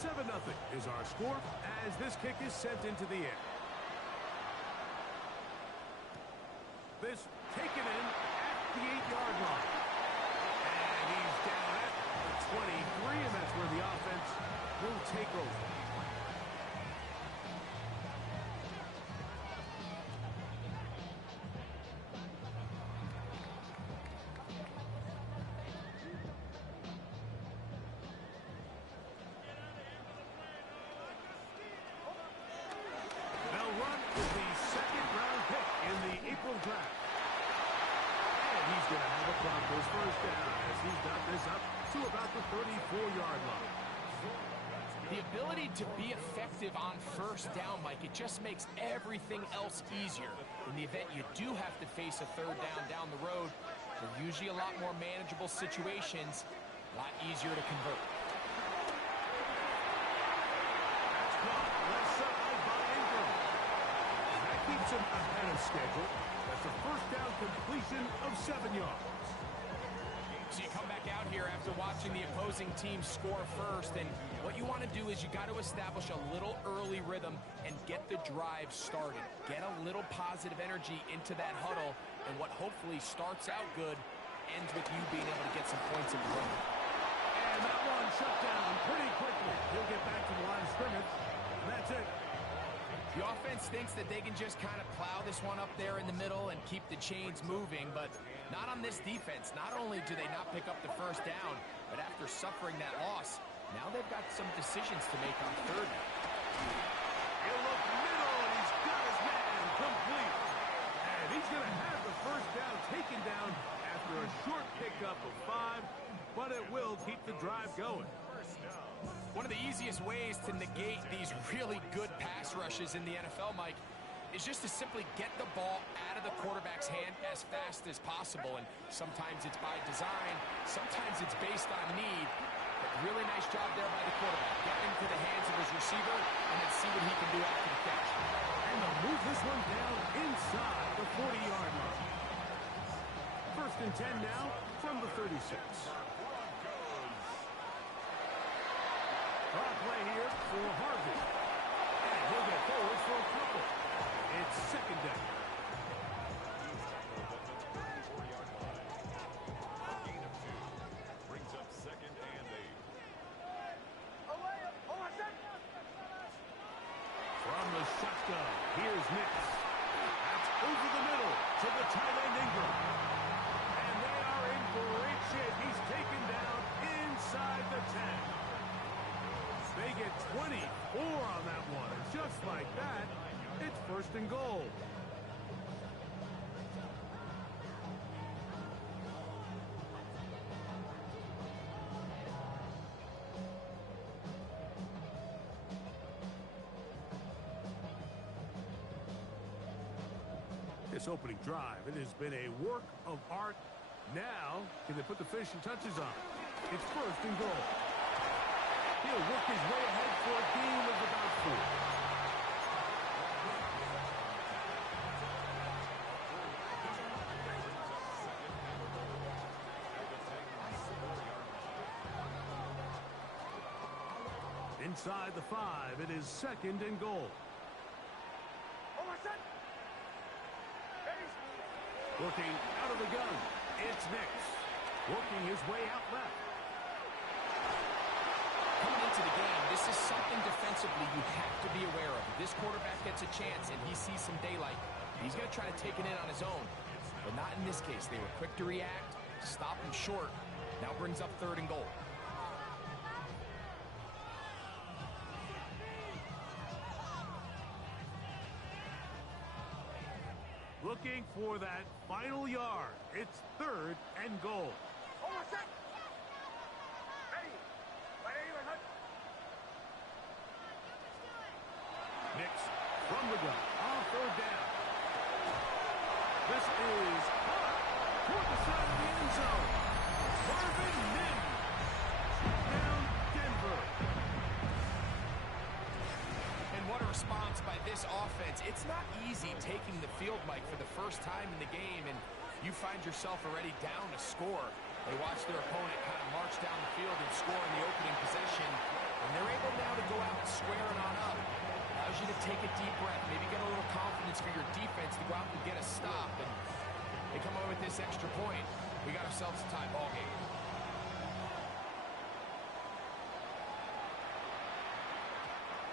7-0 is our score as this kick is sent into the air. This taken in at the 8-yard line. And he's down at the 23, and that's where the offense will take over. They'll run with the second-round pick in the April draft. And he's going to have a Broncos first down as he's got this up to about the 34-yard line. The ability to be effective on first down, Mike, it just makes everything else easier. In the event you do have to face a third down the road, they're usually a lot more manageable situations, a lot easier to convert. That's caught left side by Ingram. And that keeps him ahead of schedule. That's a first down completion of 7 yards. So you come back out here after watching the opposing team score first, and what you want to do is you got to establish a little early rhythm and get the drive started. Get a little positive energy into that huddle, and what hopefully starts out good ends with you being able to get some points in the run. And that one shut down pretty quickly. He'll get back to the line of scrimmage, and that's it. The offense thinks that they can just kind of plow this one up there in the middle and keep the chains moving, but not on this defense. Not only do they not pick up the first down, but after suffering that loss, now they've got some decisions to make on third down. He'll look middle, and he's got his man complete. And he's going to have the first down taken down after a short pickup of 5, but it will keep the drive going. One of the easiest ways to negate these really good pass rushes in the NFL, Mike, is just to simply get the ball out of the quarterback's hand as fast as possible. And sometimes it's by design, sometimes it's based on need. But really nice job there by the quarterback. Get into the hands of his receiver and then see what he can do after the catch. And they'll move this one down inside the 40-yard line. First and 10 now from the 36. Draw play here for Harvey. And he'll get forward for a couple. It's second down. Gain of 2. Brings up second and 8. From the shotgun, here's Nix. That's over the middle to the tight end Ingram. And they are in great shape. He's taken down inside the 10. They get 24 on that one. And just like that, it's first and goal. This opening drive, it has been a work of art. Now, can they put the finishing touches on? It's first and goal. He'll work his way ahead for a gain of about 4. Inside the 5, it is second and goal. Working out of the gun, it's Nix. Working his way out left. Coming into the game, this is something defensively you have to be aware of. If this quarterback gets a chance and he sees some daylight, he's going to try to take it in on his own. But not in this case. They were quick to react, stop him short. Now brings up third and goal. Looking for that final yard. It's third and goal. Nix from the gun on third down. This is caught toward the side of the end zone. Marvin Mims. Down Denver. And what a response by this offense. It's not easy taking the field, Mike, for the first time in the game, and you find yourself already down a score. They watch their opponent kind of march down the field and score in the opening possession. And they're able now to go out and square it on up. Allows you to take a deep breath, maybe get a little confidence for your defense to go out and get a stop. And they come away with this extra point. We got ourselves a tie ball game.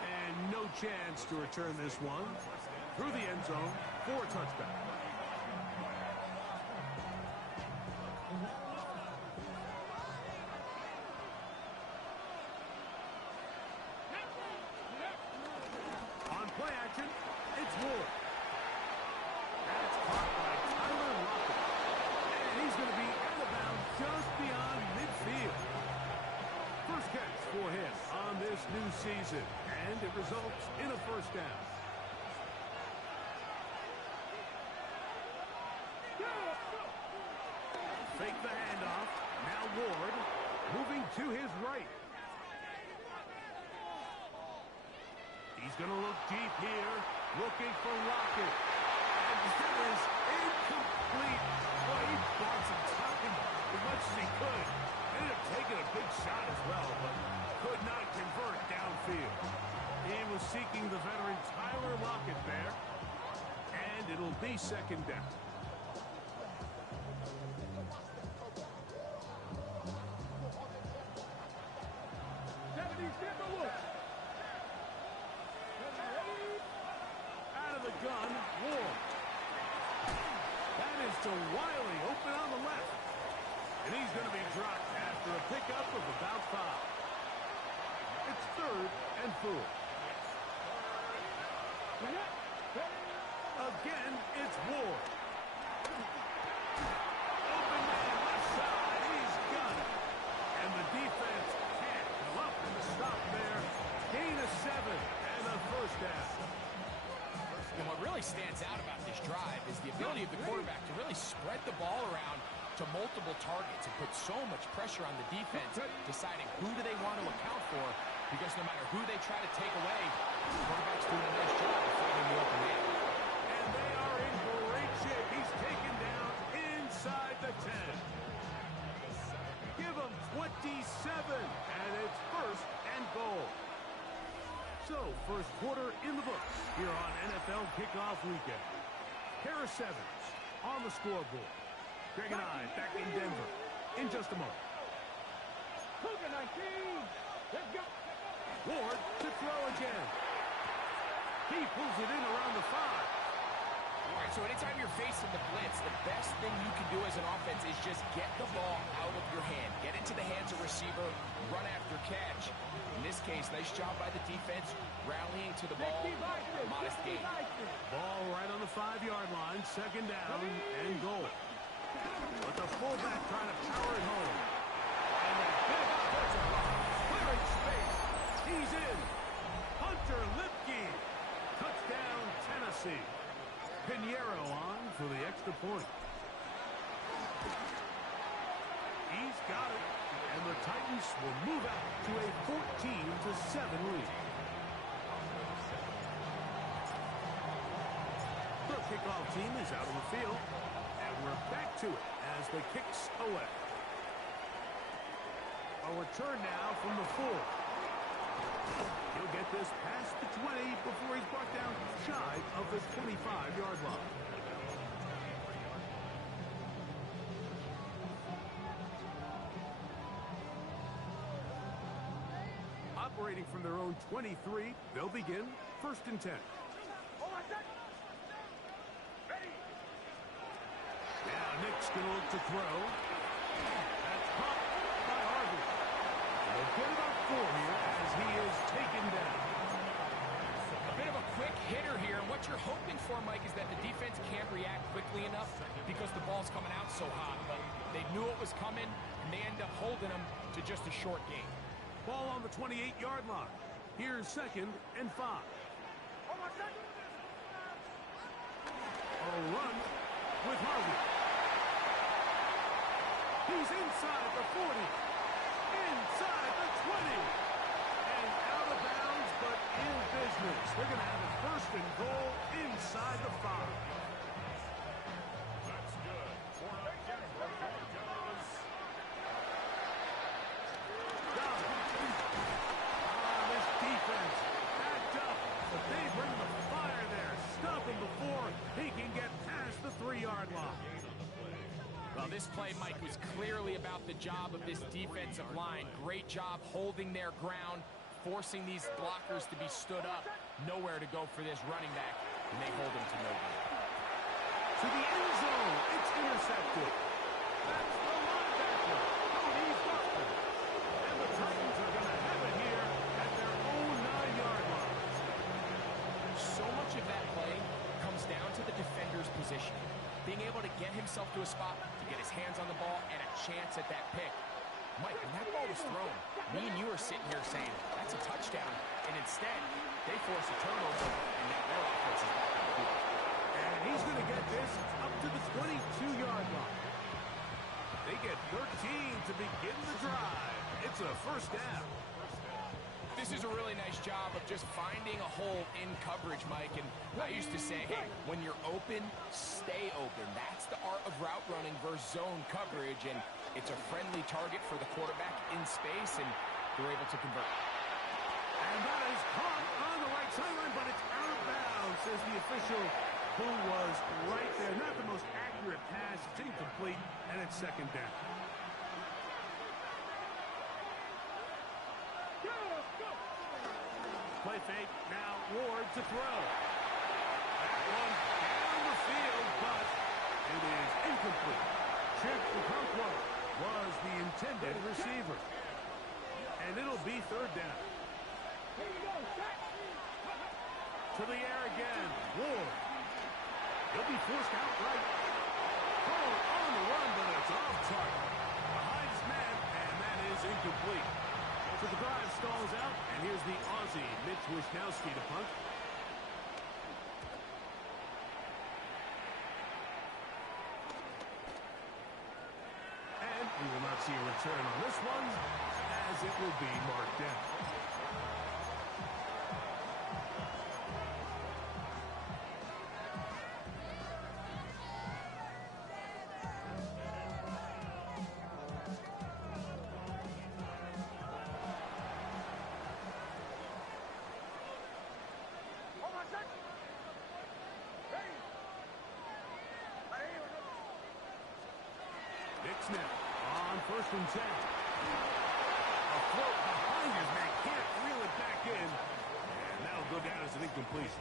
And no chance to return this one. Through the end zone for a touchback. On play action, it's Ward. That's caught by Tyler Lockett. And he's going to be out of bounds just beyond midfield. First catch for him on this new season. And it results in a first down. Fake the handoff. Now Ward moving to his right. He's going to look deep here, looking for Lockett. And that is incomplete. Well, he bought some time as much as he could. Ended up taking a big shot as well, but could not convert downfield. He was seeking the veteran Tyler Lockett there. And it'll be second down. Out of the gun, Ward. That is to Wiley, open on the left. And he's going to be dropped after a pickup of about 5. It's 3rd and 4. Again, it's Ward. Open man, left side, he's got it. And the defense can't come up with a stop there. Gain of 7 and a first down. And what really stands out about this drive is the ability of the quarterback to really spread the ball around to multiple targets and put so much pressure on the defense, deciding who do they want to account for, because no matter who they try to take away, the quarterback's doing a nice job of finding the open man. And they are in great shape. He's taken down inside the 10. Give him 27, and it's 1st and goal. So, first quarter in the books here on NFL Kickoff Weekend. Harris Evans on the scoreboard. Greg and I back in Denver in just a moment. Ward to throw again. He pulls it in around the 5. All right, so anytime you're facing the blitz, the best thing you can do as an offense is just get the ball out of your hand. Get into the hands of receiver, run after catch. In this case, nice job by the defense, rallying to the ball, modest gain. Ball right on the 5-yard line, second down and goal. But the fullback trying to power it home. And a big offensive line, clearing space. He's in. Hunter Lipke. Touchdown, Tennessee. Pinheiro on for the extra point. He's got it. And the Titans will move out to a 14-7 lead. The kickoff team is out on the field. And we're back to it as the kicks away. A return now from the 4. He'll get this past the 20 before he's brought down shy of the 25-yard line. Operating from their own 23, they'll begin 1st and 10. Now Nick's going to look to throw. That's caught by Harvey. They'll get about 4 here as he is taken down. A bit of a quick hitter here. What you're hoping for, Mike, is that the defense can't react quickly enough because the ball's coming out so hot. But they knew it was coming, and they end up holding them to just a short gain. Ball on the 28-yard line. Here's 2nd and 5. A run with Harvey. He's inside the 40. Inside the 20. And out of bounds, but in business. They're going to have it 1st and goal inside the 5. That's good. For a Denver, here goes. 3-yard line. Well, this play, Mike, was clearly about the job of this defensive line. Great job holding their ground, forcing these blockers to be stood up. Nowhere to go for this running back, and they hold him to no gain. To the end zone, it's intercepted. That's the linebacker, Cody's Buckner. And the Titans are going to have it here at their own 9-yard line. So much of that play comes down to the defender's position. Being able to get himself to a spot, to get his hands on the ball, and a chance at that pick. Mike, when that ball was thrown, me and you are sitting here saying, that's a touchdown. And instead, they force a turnover, and now their offense is back on the field. And he's going to get this up to the 22-yard line. They get 13 to begin the drive. It's a first down. This is a really nice job of just finding a hole in coverage, Mike. And I used to say, hey, when you're open, stay open. That's the art of route running versus zone coverage. And it's a friendly target for the quarterback in space, and they're able to convert. And that is caught on the right sideline, but it's out of bounds, says the official, who was right there. Not the most accurate pass. It's incomplete, and it's second down. Play fake, now Ward to throw. That one down the field, but it is incomplete. Chip Okonkwo was the intended receiver. And it'll be third down. To the air again, Ward. He'll be forced out right. Oh, on the run, but it's off target. Behind his man, and that is incomplete. So the drive stalls out, and here's the Aussie, Mitch Wishnowsky, to punt. And we will not see a return on this one, as it will be marked down. Snap on 1st and 10. A float behind his man, can't reel it back in. And that'll go down as an incompletion.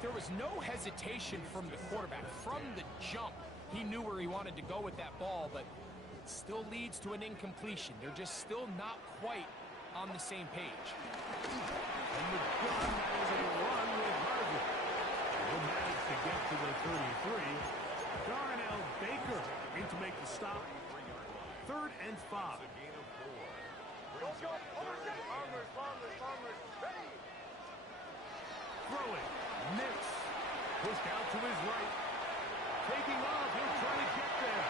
There was no hesitation from the quarterback. From the jump, he knew where he wanted to go with that ball, but it still leads to an incompletion. They're just still not quite on the same page. And the gun, that is a run with Harvey. He'll manage to get to the 33. Darnell Baker in to make the stop. 3rd and 5. Throwing. Nix. Pushed out to his right. Taking off. He'll try to get there.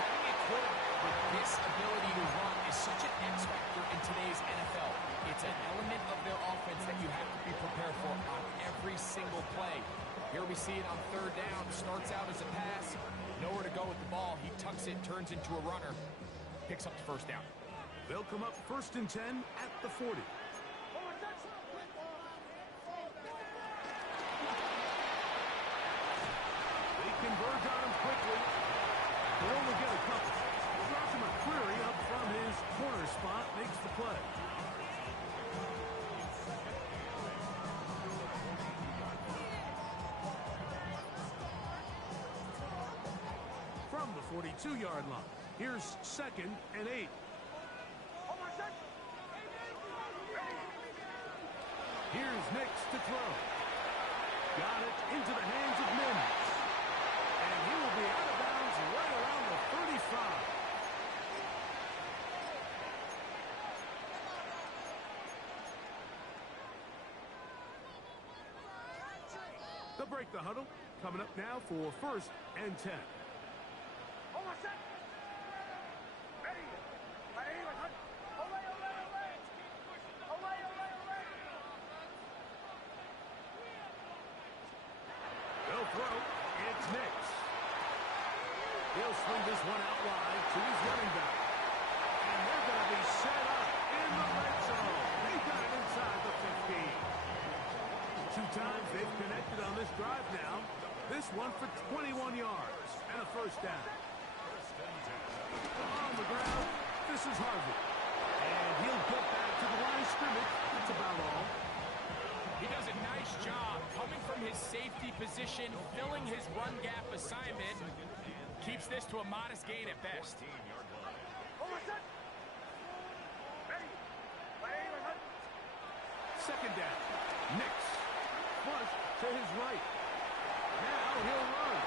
Having a quarterback with this ability to run is such an X factor in today's NFL. It's an element of their offense that you have to be prepared for on every single play. Here we see it on 3rd down. Starts out as a pass. Nowhere to go with the ball. He tucks it, turns into a runner. Picks up the 1st down. They'll come up 1st and 10 at the 40. They converge on him quickly. They only get a couple. Roger McCreary up from his corner spot makes the play. From the 42-yard line. Here's 2nd and 8. Here's Nix to throw. Got it into the hands of Mims. And he will be out of bounds right around the 35. They'll break the huddle. Coming up now for 1st and 10. They'll throw. It's Nix. He'll swing this one out wide to his running back. And they're going to be set up in the red zone. They got it inside the 15. 2 times they've connected on this drive now. This one for 21 yards and a first down. On the ground, this is Harvey. And he'll get back to the line of scrimmage. That's about all. He does a nice job coming from his safety position, filling his run gap assignment. Keeps this to a modest gain at best. Second down. Nix. Flush to his right. Now he'll run.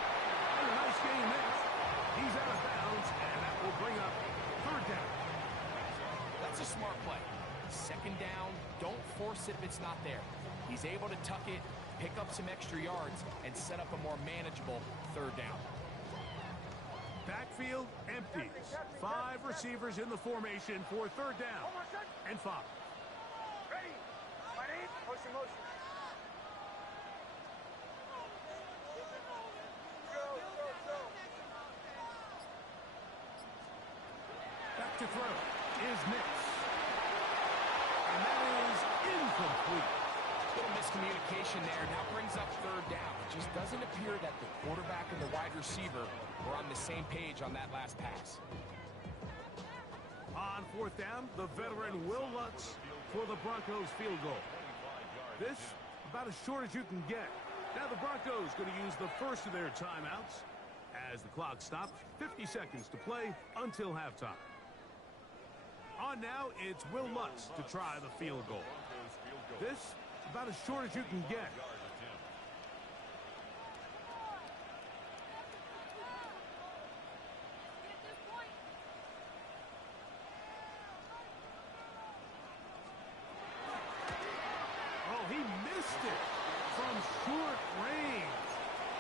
And a nice gain there. He's out of bounds, and that will bring up third down. That's a smart play. Second down, don't force it if it's not there. He's able to tuck it, pick up some extra yards, and set up a more manageable third down. Backfield empties. 5 receivers in the formation for third down. And 5. Ready. Motion. Go. Back to throw is Nix. And that is incomplete. Little miscommunication there. Now brings up third down. It just doesn't appear that the quarterback and the wide receiver were on the same page on that last pass. On fourth down, the veteran Will Lutz for the Broncos field goal. This, about as short as you can get. Now the Broncos going to use the first of their timeouts as the clock stops. 50 seconds to play until halftime. On now, it's Will Lutz to try the field goal. This, about as short as you can get. Oh, he missed it from short range.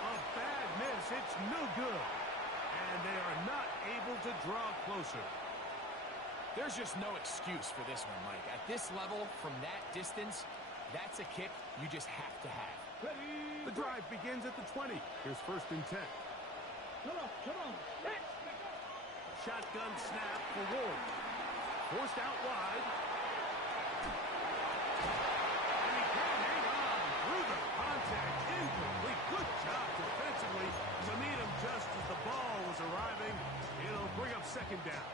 A bad miss. It's no good. And they are not able to draw closer. There's just no excuse for this one, Mike. At this level, from that distance, that's a kick you just have to have. The drive begins at the 20. Here's first and 10. Come on. Shotgun snap for Ward. Forced out wide. And he can't hang on through the contact. Incomplete. Good job defensively to meet him just as the ball was arriving. It'll bring up second down.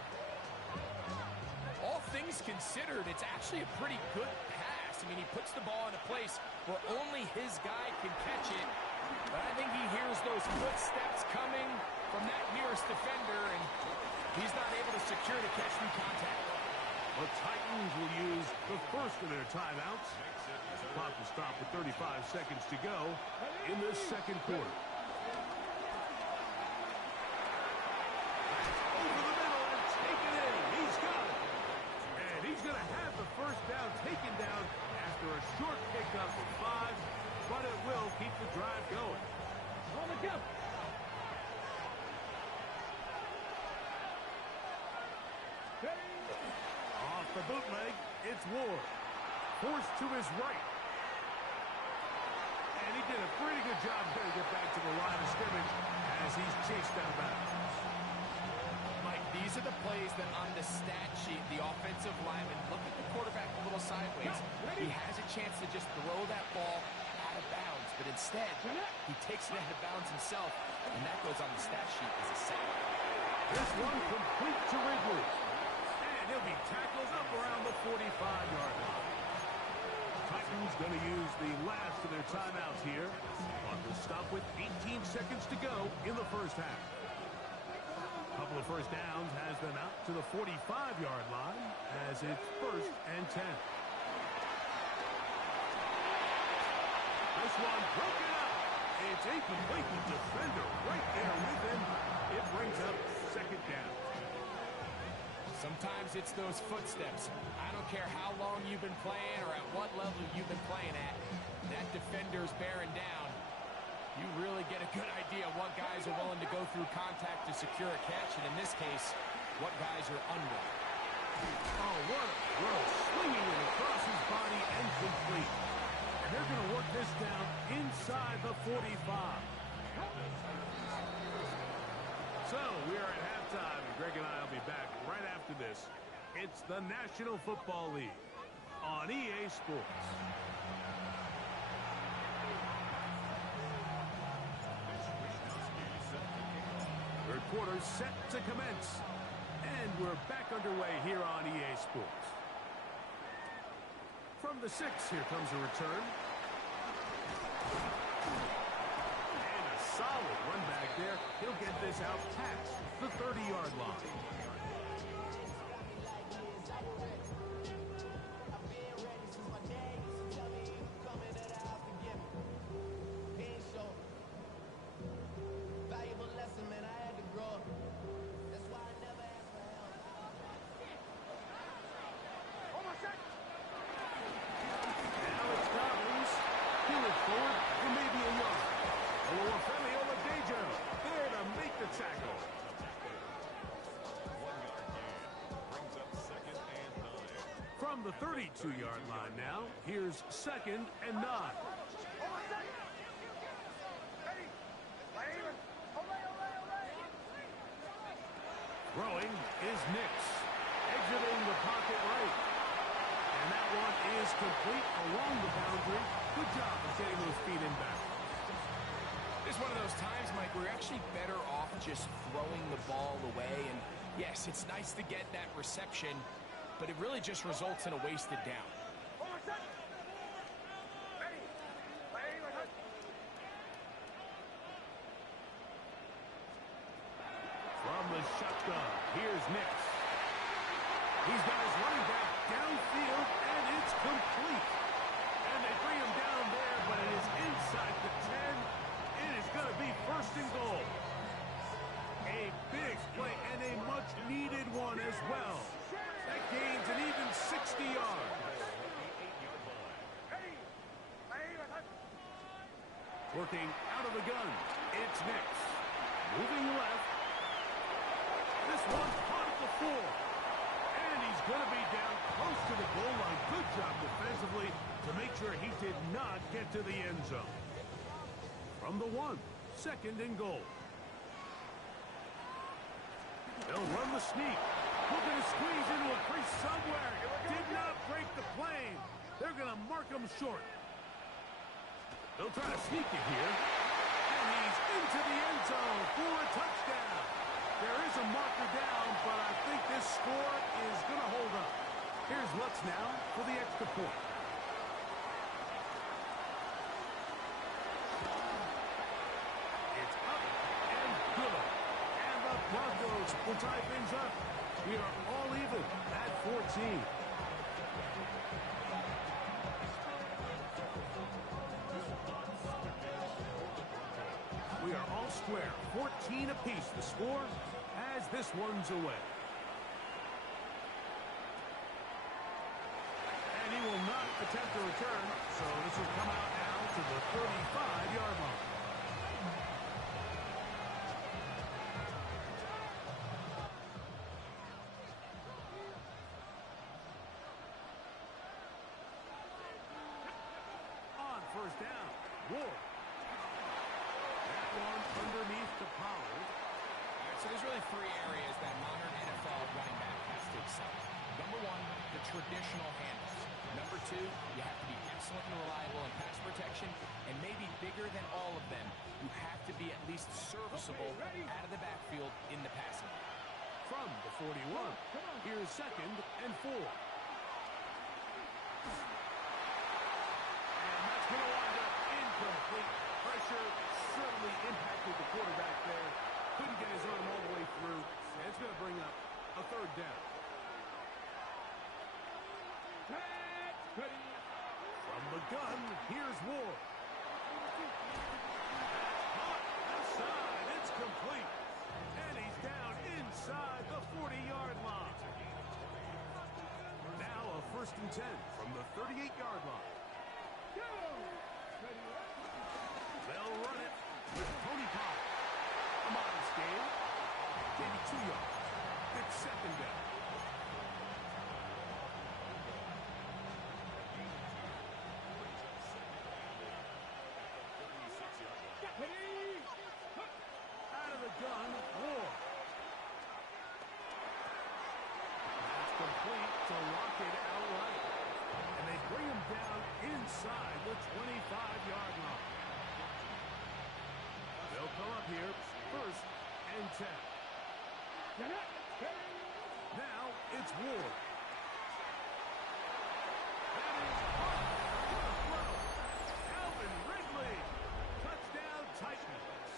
All things considered, it's actually a pretty good pass. I mean, he puts the ball in a place where only his guy can catch it. But I think he hears those footsteps coming from that nearest defender, and he's not able to secure the catch through contact. The Titans will use the first of their timeouts. The clock will stop with 35 seconds to go in this second quarter. Over the middle and taken in. He's got it. And he's going to have the first down taken down after a short pickup of 5, but it will keep the drive going. On the jump. Off the bootleg, it's Ward. Forced to his right. And he did a pretty good job there to get back to the line of scrimmage as he's chased out of bounds. Mike, these are the plays that on the stat sheet, the offensive lineman look at the quarterback a little sideways. He has a chance to just throw that ball out of bounds, but instead, he takes it out of bounds himself, and that goes on the stat sheet as a sack. This one complete to Wrigley. And he'll be tackled up around the 45-yard line. Titans going to use the last of their timeouts here. Clock will stop with 18 seconds to go in the first half. A couple of first downs has them out to the 45-yard line as it's first and 10. This one broken up. It's incomplete. The defender right there with him. It brings up second down. Sometimes it's those footsteps. I don't care how long you've been playing or at what level you've been playing at. That defender's bearing down. You really get a good idea what guys are willing to go through contact to secure a catch, and in this case, what guys are unwilling. Oh, what a throw. Swinging it across his body and complete. And they're going to work this down inside the 45. So, we are at halftime, and Greg and I will be back right after this. It's the National Football League on EA Sports. quarter set to commence. And we're back underway here on EA Sports. From the 6, here comes a return. And a solid run back there. He'll get this out past the 30-yard line. From the 32-yard line now, here's 2nd and 9. Throwing is Nix, exiting the pocket right. And that one is complete along the boundary. Good job of getting those feet in back. It's one of those times, Mike, where you're actually better off just throwing the ball away. And yes, it's nice to get that reception, but it really just results in a wasted down. From the shotgun, here's Nix. He's got his running back downfield, and it's complete. And they bring him down there, but it is inside the 10. It is going to be 1st and goal. A big play and a much-needed one as well. That gains an even 60 yards. Working out of the gun, it's Nix. Moving left. This one caught at the 4. And he's going to be down close to the goal line. Good job defensively to make sure he did not get to the end zone. From the 1, 2nd and goal. They'll run the sneak. Looking to squeeze into a crease somewhere. Did not break the plane. They're going to mark him short. They'll try to sneak it here. And he's into the end zone for a touchdown. There is a marker down, but I think this score is going to hold up. Here's Lutz now for the extra point. It's up and good. And the Broncos will tie things up. We are all even at 14. We are all square. 14 apiece. The score as this one's away. And he will not attempt to return, so this will come out now to the 35-yard line. On 1st down, Ward. That one underneath to Pollard. So there's really 3 areas that modern NFL running back has to excel. Number 1, the traditional handles. Number 2, you have to be excellent and reliable in pass protection. And maybe bigger than all of them, you have to be at least serviceable out of the backfield in the passing. From the 41, here's 2nd and 4. And that's going to wind up incomplete. Pressure certainly impacted the quarterback there. Couldn't get his arm all the way through. And it's going to bring up a 3rd down. From the gun, here's Ward. Outside, it's complete. And he's down inside the 40-yard line. Now a 1st and 10 from the 38-yard line. They'll run it with Tony Pollard. A modest gain. Maybe 2 yards. It's 2nd down. Out of the gun, Ward. That's complete to lock it outright. And they bring him down inside the 25-yard line. They'll come up here 1st and 10. Now it's Ward. That is off. What a throw. Calvin Ridley. Touchdown Titans.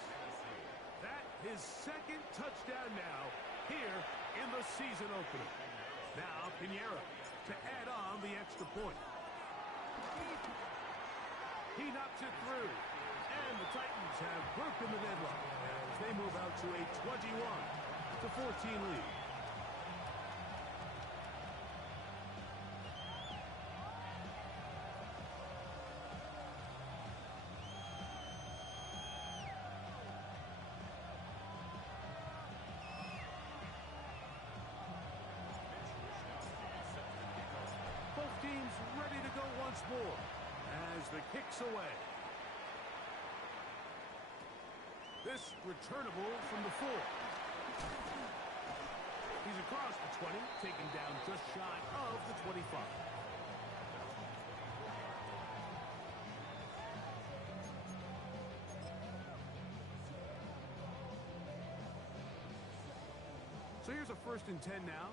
That his second touchdown now here in the season opener. Now Pinheiro to add on the extra point. He knocks it through. And the Titans have broken the deadlock as they move out to a 21-14 lead. Both teams ready to go once more as the kick's away. This returnable from the 4. He's across the 20, taken down just shy of the 25. So here's a 1st and 10 now.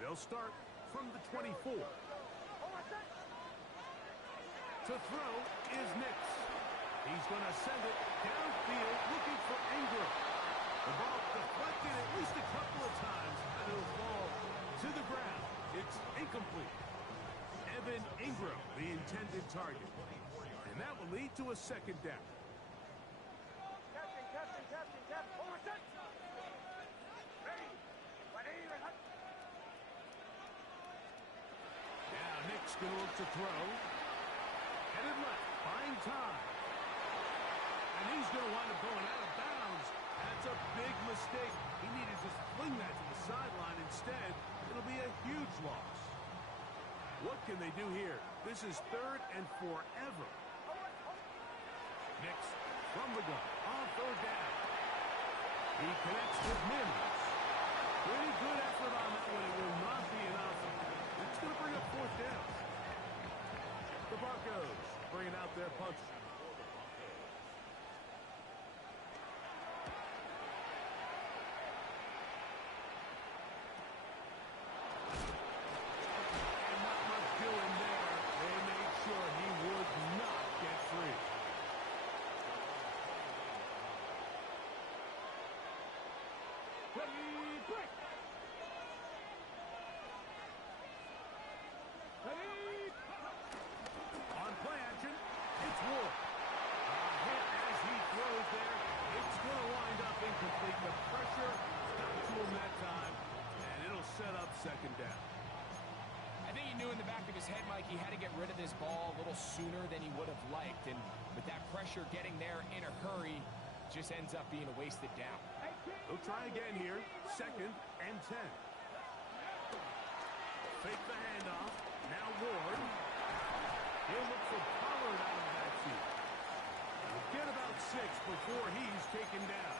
They'll start from the 24. To throw is Nix. He's going to send it downfield looking for Ingram. The ball deflected at least a couple of times, and it'll fall to the ground. It's incomplete. Evan Ingram, the intended target. And that will lead to a 2nd down. Now Nick's going to look to throw. Headed left, buying time. And he's going to wind up going out of bounds. That's a big mistake. He needed to just fling that to the sideline. Instead, it'll be a huge loss. What can they do here? This is 3rd and forever. Nix from the gun on 3rd down. He connects with Mims. Pretty good effort on that one. It will not be enough. It's going to bring up 4th down. The Broncos bringing out their punch. And not much doing there. They made sure he would not get free. On play action, it's Ward. Hit as he throws there. It's going to wind up incomplete. The pressure got to him that time, and it'll set up 2nd down. I think he knew in the back of his head, Mike, he had to get rid of this ball a little sooner than he would have liked. And with that pressure getting there in a hurry, just ends up being a wasted down. He'll try again here. 2nd and 10. Fake the handoff. Now Ward. He'll look for Pollard out of the backfield. He'll get about 6 before he's taken down.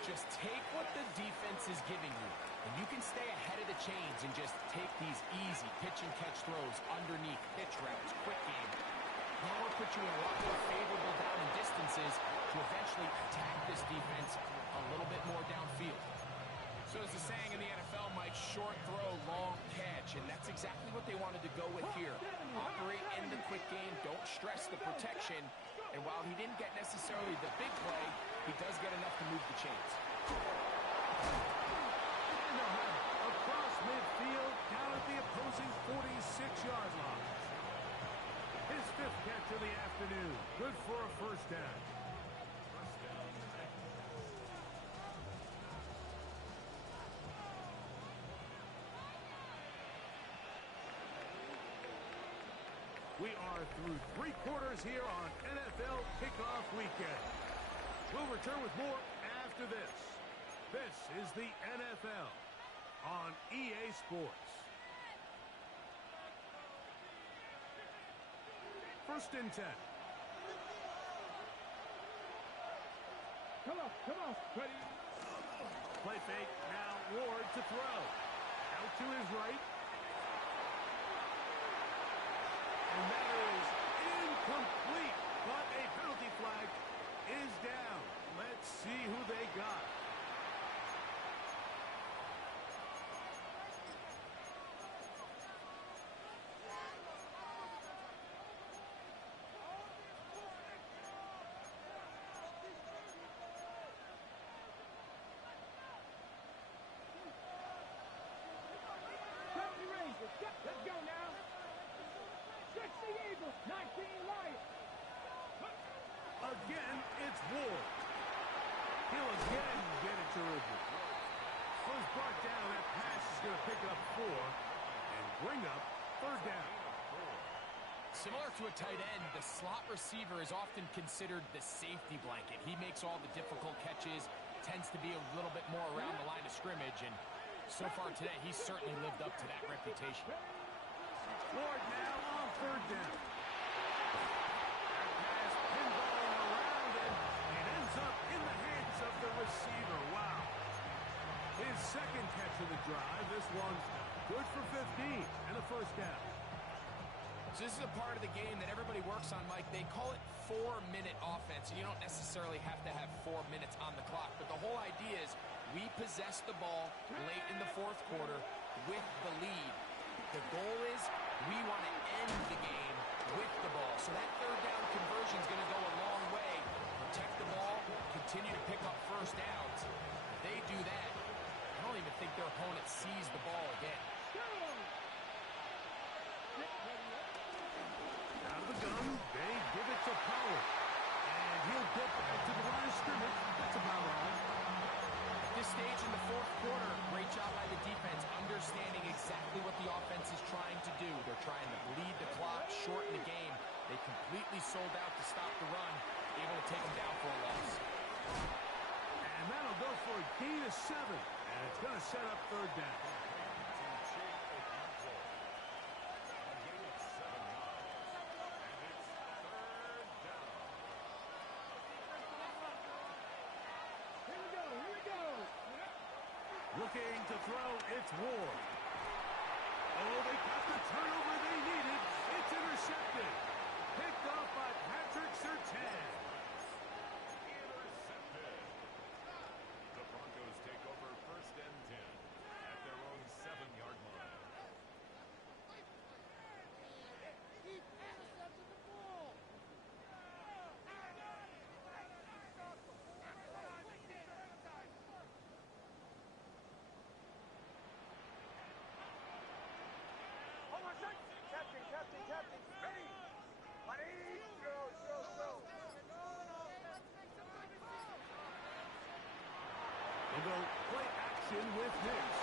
Just take what the defense is giving you, and you can stay ahead of the chains and just take these easy pitch-and-catch throws underneath, pitch routes, quick game. That will put you in a lot more favorable down and distances to eventually attack this defense a little bit more downfield. So as the saying in the NFL, Mike, short throw, long catch, and that's exactly what they wanted to go with here. Operate in the quick game, don't stress the protection, and while he didn't get necessarily the big play, he does get enough to move the chains. Across midfield, down at the opposing 46-yard line. His 5th catch of the afternoon. Good for a 1st down. We are through 3 quarters here on NFL Kickoff Weekend. We'll return with more after this. This is the NFL on EA Sports. 1st and 10. Come on, ready. Play fake, now Ward to throw. Out to his right. And that is incomplete, but a penalty flag is down. Let's see who they got. He'll again get it terrific. Was brought down. That pass is going to pick up 4 and bring up third down. Similar to a tight end, the slot receiver is often considered the safety blanket. He makes all the difficult catches, tends to be a little bit more around the line of scrimmage, and so far today, he's certainly lived up to that reputation. Ford now on third down. That pass pinballing around, and it ends up in the hands of the receiver. Wow. His second catch of the drive. This one's good for 15 and a first down. So this is a part of the game that everybody works on, Mike. They call it 4-minute offense. You don't necessarily have to have 4 minutes on the clock, but the whole idea is we possess the ball late in the fourth quarter with the lead. The goal is we want to end the game with the ball. So that third down conversion is going to go a long way. Protect the ball, continue to pick up first downs. If they do that, I don't even think their opponent sees the ball again. Out of the gun, they give it to Power. And he'll get back to the line of scrimmage. That's about all. At this stage in the fourth quarter, great job by the defense, understanding exactly what the offense is trying to do. They're trying to bleed the clock, shorten the game. They completely sold out to stop the run, able to take them down for a loss. And that'll go for a gain of 7. And it's going to set up third down. Looking to throw, it's Ward. Oh, they got the turnover they needed. It's intercepted. Picked off by Patrick Surtain. Intercepted. The Broncos take over first and 10 at their own 7-yard line. They'll go play action with Hicks.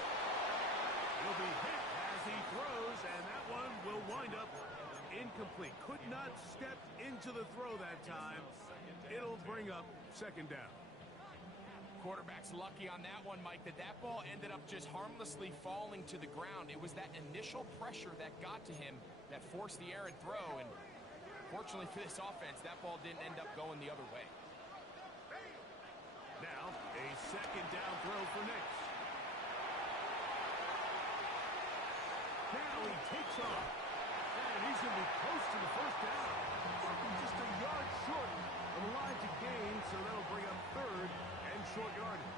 He'll be hit as he throws, and that one will wind up incomplete. Could not step into the throw that time. It'll bring up second down. Quarterback's lucky on that one, Mike, that ball ended up just harmlessly falling to the ground. It was that initial pressure that got to him that forced the errant throw, and fortunately for this offense, that ball didn't end up going the other way. Now, a second down throw for Nix. Now he takes off, and he's going to be close to the first down. Just a yard short of the line to gain, so that'll bring up third and short yardage.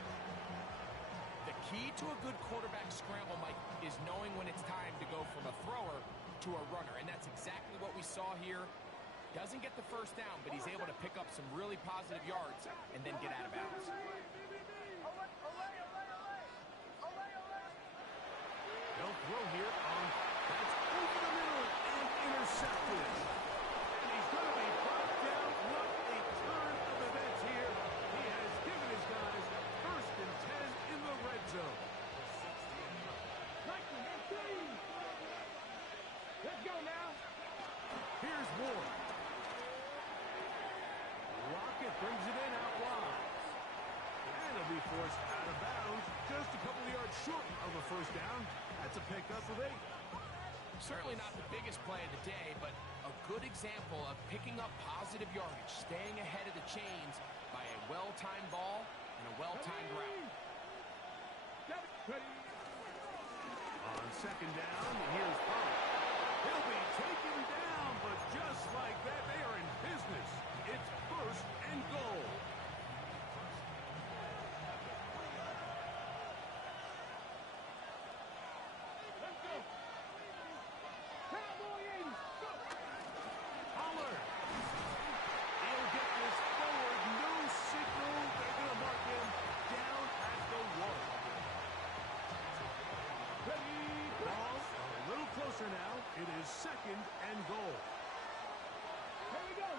The key to a good quarterback scramble, Mike, is knowing when it's time to go from a thrower to a runner, and that's exactly what we saw here. Doesn't get the first down, but he's able to pick up some really positive yards and then get out of bounds. They'll throw here on, that's over the middle and intercepted. And he's going to be brought down. What a turn of events here. He has given his guys first and 10 in the red zone. Let's go now. Here's Ward. Lockett brings it in out wide. And he'll be forced out of bounds. Just a couple of yards short of a first down. That's a pickup of 8. Certainly not the biggest play of the day, but a good example of picking up positive yardage, staying ahead of the chains by a well-timed ball and a well-timed route. On second down, here's Pollard. He'll be taken down, but just like that, they are in business. It's first and goal. Pollard. He'll get this forward. No signal. They're going to mark him down at the 1. Ball a little closer now. It is second and goal. Here we go.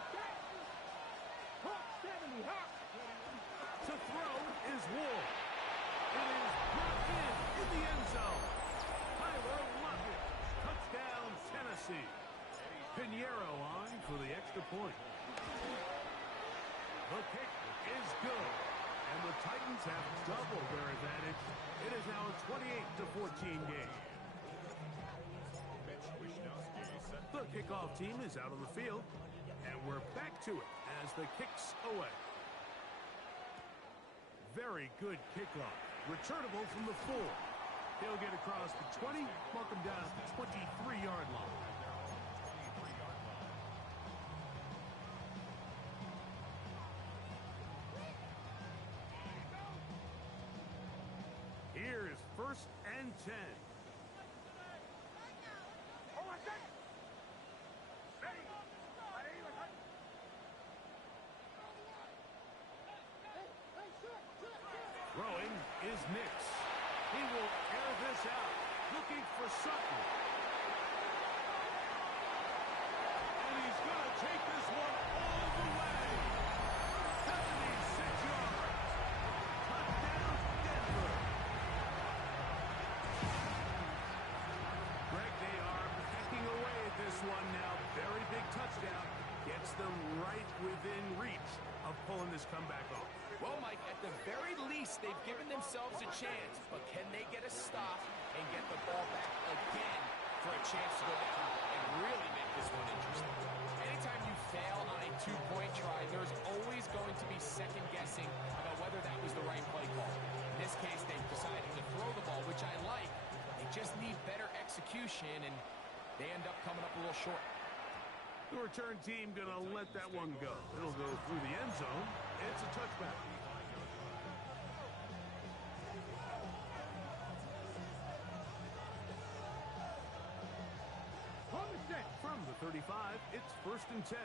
point. The kick is good. And the Titans have doubled their advantage. It is now a 28-14 game. The kickoff team is out on the field. And we're back to it as the kick's away. Very good kickoff. Returnable from the 4. He'll get across the 20, mark him down at the 23-yard line. Here is 1st and 10. Throwing is Nix. He will air this out, looking for Sutton. And he's going to take this one all the way. 76 yards. Touchdown, Denver. Greg, they are pecking away at this one now. Very big touchdown. Gets them right within reach of pulling this comeback off. Well, Mike, at the very least, they've given themselves a chance, but can they get a stop and get the ball back again for a chance to go down and really make this one interesting? Anytime you fail on a two-point try, there's always going to be second-guessing about whether that was the right play call. In this case, they've decided to throw the ball, which I like. They just need better execution, and they end up coming up a little short. The return team going to let that one go. It'll go through the end zone. It's a touchback. From the 35, it's 1st and 10.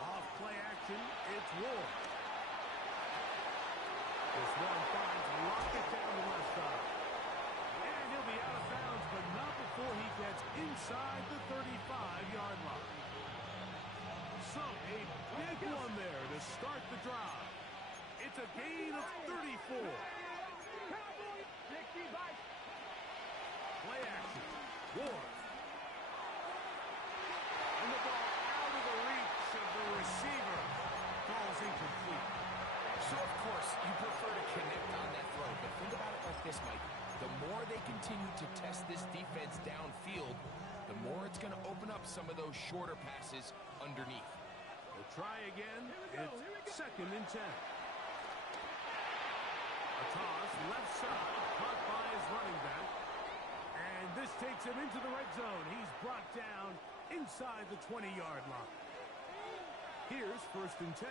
Off play action, it's Ward. This one finds Lockett down the left side. And he'll be out of bounds, but not before he gets inside the 35-yard line. So, a big one there to start the drive. It's a gain of 34. Play action. Ward. And the ball out of the reach of the receiver. Falls incomplete. So, of course, you prefer to connect on that throw, but think about it like this, Mike. The more they continue to test this defense downfield, the more it's going to open up some of those shorter passes underneath. We'll try again. It's 2nd and 10. A toss, left side, caught by his running back. And this takes him into the red zone. He's brought down inside the 20-yard line. Here's 1st and 10.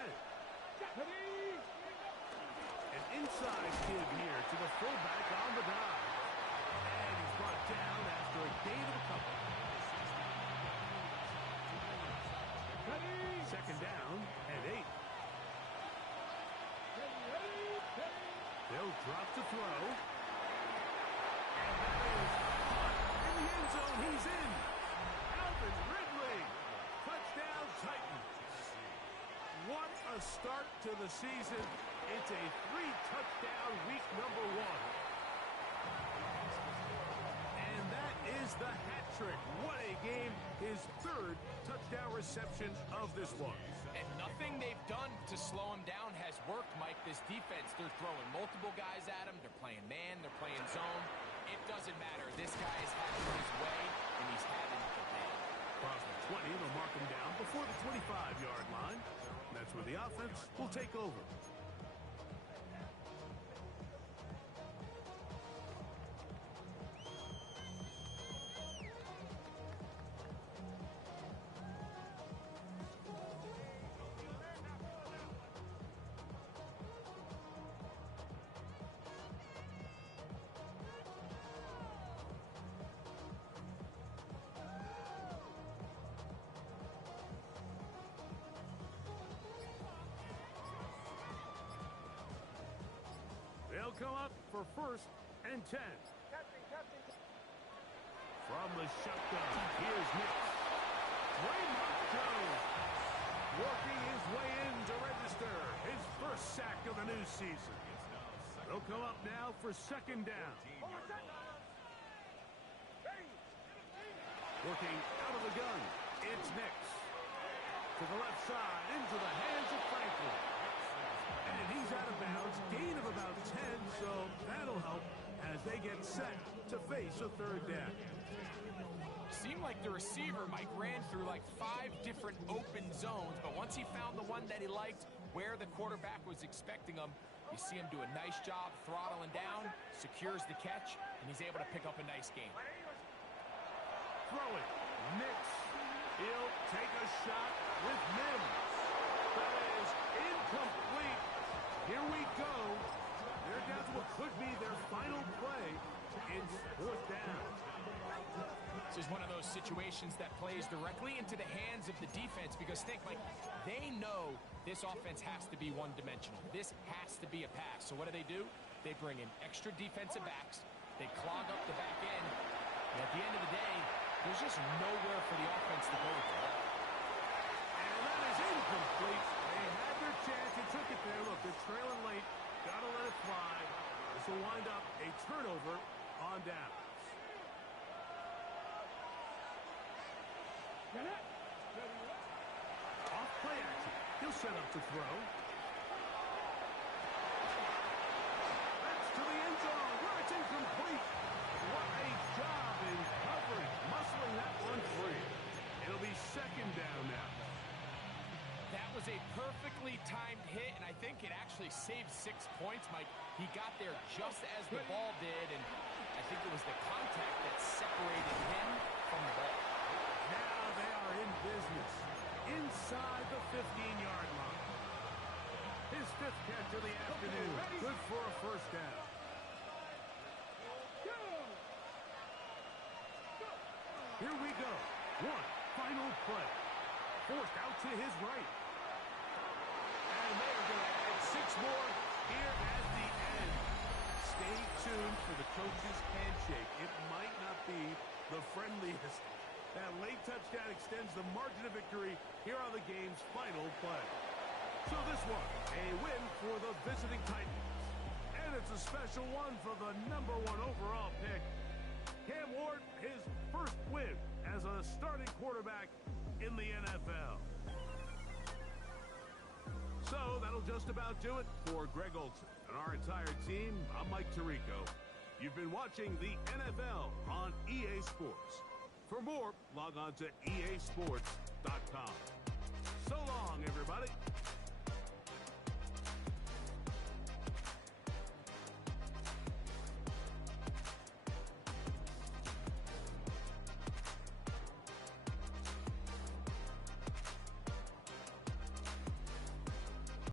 An inside give here to the fullback on the dive. And he's brought down after a gain of a couple. 2nd down and 8. They'll drop to throw. And that is caught in the end zone. He's in. Alvin Ridley. Touchdown Titans. What a start to the season. It's a 3-touchdown week number 1. And that is the hat trick. What a game. His 3rd touchdown reception of this one. And nothing they've done to slow him down has worked, Mike. This defense, they're throwing multiple guys at him. They're playing man. They're playing zone. It doesn't matter. This guy is having his way, and he's having the day. Across the 20, they'll mark him down before the 25-yard line. That's where the offense will take over. They'll come up for 1st and 10. From the shotgun, here's Nix. Raymond Jones. working his way in to register his first sack of the new season. They'll come up now for second down. Working out of the gun, it's Nix. To the left side, into the hands of Franklin. And he's out of bounds, gain of about 10, so that'll help as they get set to face a third down. Seemed like the receiver, Mike, ran through like 5 different open zones, but once he found the one that he liked, where the quarterback was expecting him, you see him do a nice job throttling down, secures the catch, and he's able to pick up a nice gain. Throw it. Nix. He'll take a shot with Mims. That is incomplete. Here we go. They're down to what could be their final play. It's fourth down. This is one of those situations that plays directly into the hands of the defense because think, Mike, they know this offense has to be one-dimensional. This has to be a pass. So what do? They bring in extra defensive backs. They clog up the back end. And at the end of the day, there's just nowhere for the offense to go with the ball. And that is incomplete. They had their chance. They took it there. Look, they're trailing late. Got to let it fly. This will wind up a turnover on downs. Off play action. He'll set up to throw. That's to the end zone. Where it's incomplete. What a job in coverage. Muscling that one free. It'll be second down now. That was a perfectly timed hit, and I think it actually saved 6 points, Mike. He got there just as the ball did, and I think it was the contact that separated him from the ball. Now they are in business inside the 15-yard line. His 5th catch of the afternoon. Good for a first down. Here we go. One final play. Forced out to his right. And they are going to add 6 more here at the end. Stay tuned for the coach's handshake. It might not be the friendliest. That late touchdown extends the margin of victory here on the game's final play. So this one, a win for the visiting Titans. And it's a special one for the #1 overall pick. Cam Ward, his first win as a starting quarterback in the NFL. So that'll just about do it for Greg Olsen and our entire team. I'm Mike Tirico. You've been watching the NFL on EA Sports. For more, log on to easports.com. So long, everybody.